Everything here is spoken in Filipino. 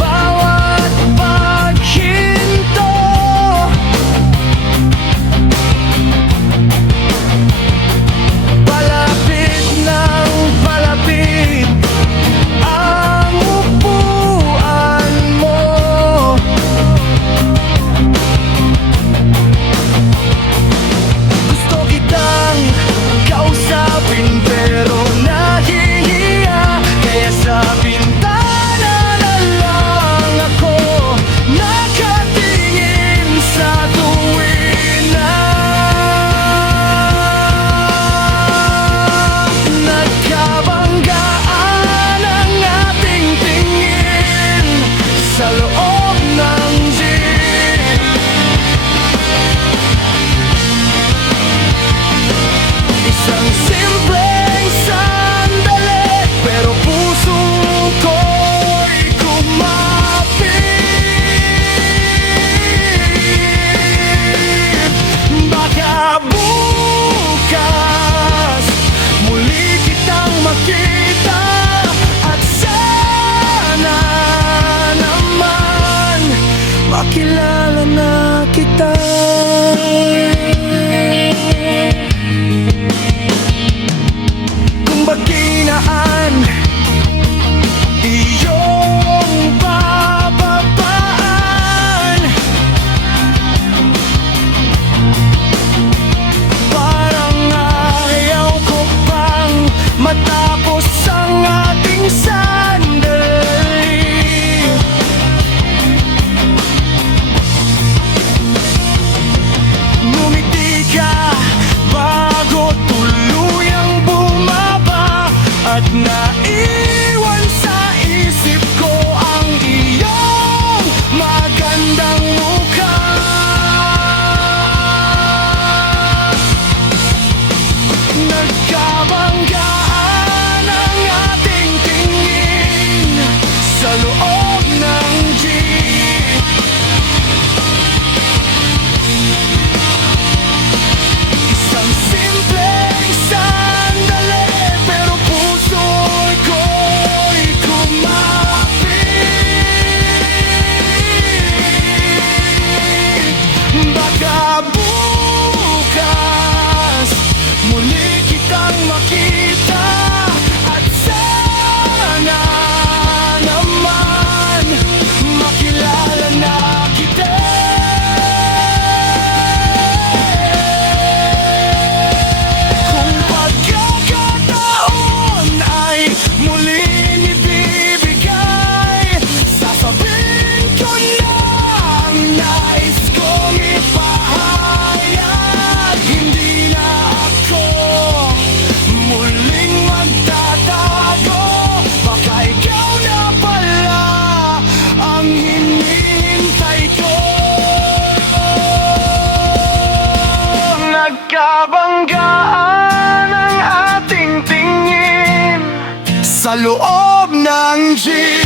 bawat paghinto. Palapit ng palapit ang upuan mo. Gusto kitang kausapin pero nahihiya, kaya sa bintana na lang ako nakatingin sa tuwina. Nagkabanggaan ang ating tingin sa loob ng jeep. Isang simpleng sandali, pero puso ko'y kumapit. Baka bukas muli kitang makita, at sana naman makilala na kita. Kung baginaan iyong bababaan, parang ayaw ko pang matapos ang ating sandali. Ngumiti ka bago tuluyang bumaba, at naiwan sa isip ko ang iyong magandang mukha. Nagkabanggaan ang ating tingin sa loob ng jeep. Isang simpleng sandali, pero puso ko'y kumapit. Baka bukas muli kitang makita, at sana naman makilala na kita. Kung pagkakataon ay muling ibibigay, sasabihin ko na ang nais kong ipahayag. Hindi na ako muling magtatago, baka ikaw na pala ang hinihintay ko. Nagkabanggaan ang ating tingin sa loob ng jeep.